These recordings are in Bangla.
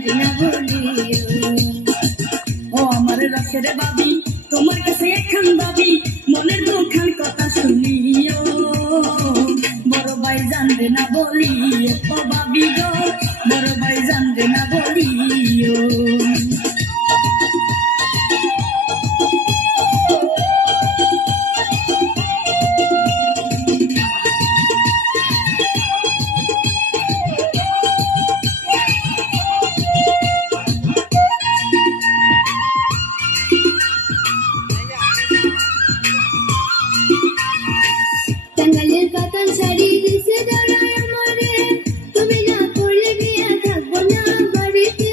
জানতে না বলিও ও আমার রসের বাবি তোমার কাছে এখন দাবি মনের দুঃখের কথা শুনিও বড় ভাই জানতে না বলিও ও বাবি গো বড় ভাই জানতে না বলিও টাঙ্গাইলের কাতান শাড়ি দিছে দাঁড়ায় আমারে তুমি না করলে বিয়া থাকবো না বাড়িতে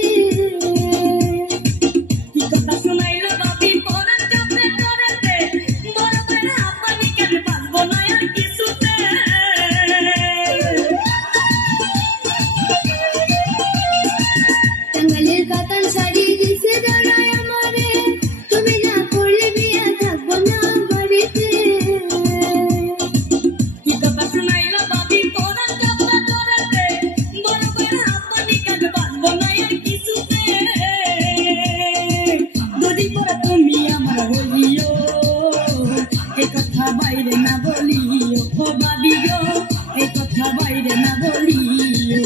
কি কথা শুনাইলো বাবি পরার কাপড়ে পরাতে বড় করে আপনি কেন বাঁচবো না আর কিছুতে টাঙ্গাইলের কাতান শাড়ি দিছে দাঁড়ায় আমারে তুমি না করলে বিয়া থাকবো না বাড়িতে কি কথা শুনাইলো বাবি পরার কাপড়ে পরাতে বড় করে আপনি কেন বাঁচবো না আর কিছুতে দুদিন পরে তুমি আমার হইও এই কথা বাইরে না বলিও ও বাবি গো এই কথা বাইরে না বলিও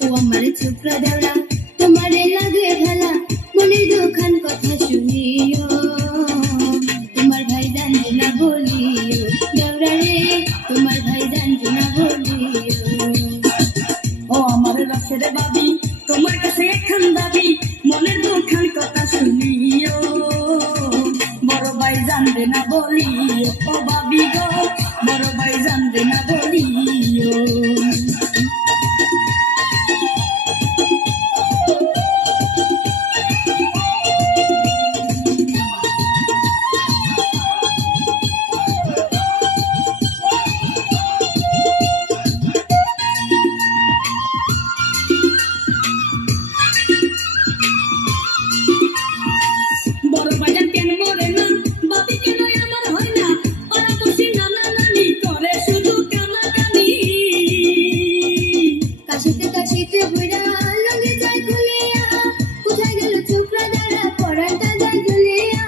ও আমার ছোকরা দেওরা তোমারে লাগে ভালা মনের দুখান কথা শুনিও তোমার ভাই জানতে না বলিও দেওরা রে তোমার ভাই জানতে না বলিও ও আমার রসের বাবি তোমার কাছে এখন দাবি মনের দুঃখের কথা শুনিও বড় ভাই জানবে না বলিও ও বাবি গো বড় ভাই জানবে না বলিও বড় বাজার কেন মরে না বাবি কেন আমার হয় না ওরা বসি নানা নানি করে শুধু কানাকানি কাশিতে কাশিতে বুড়া লগে যায় খুলিয়া কোথায় গেল ছোকরা দাঁড়া পড়াটা যায় ঝুলিয়া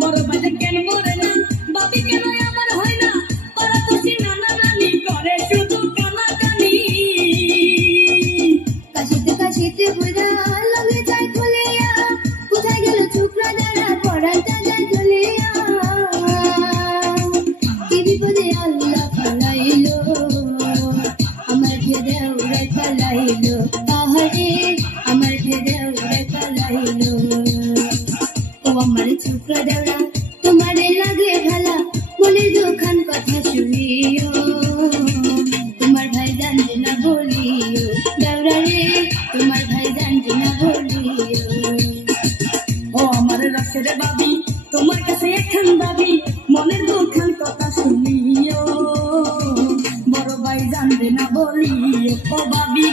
বড় বাজার কেন মরে না বাবি কেন আমার হয় না ওরা বসি নানা নানি করে শুধু কানাকানি কাশিতে কাশিতে বুড়া লগে যায় খুলিয়া কোথায় গেল ছোকরা দাঁড়া পড়াটা যায় ঝুলিয়া কি বিপদে আল্লাহ পালাইলো আমার ঘেরে উড়ে পালাইলো আহারে আমার ঘেরে উড়ে পালাইলো ও আমার ছোকরা দেওরা তোমারে লাগে ভালা মনের দুখান কথা শুনিও তোমার ভাই জানতে না বলিও দেওরা রে তোমার ভাই জানতে না বলিও ও আমার রসের বাবি তোমার কাছে এখন দাবি মনের দুঃখের কথা শুনিও বড় ভাই জানবে না বলিও ও বাবি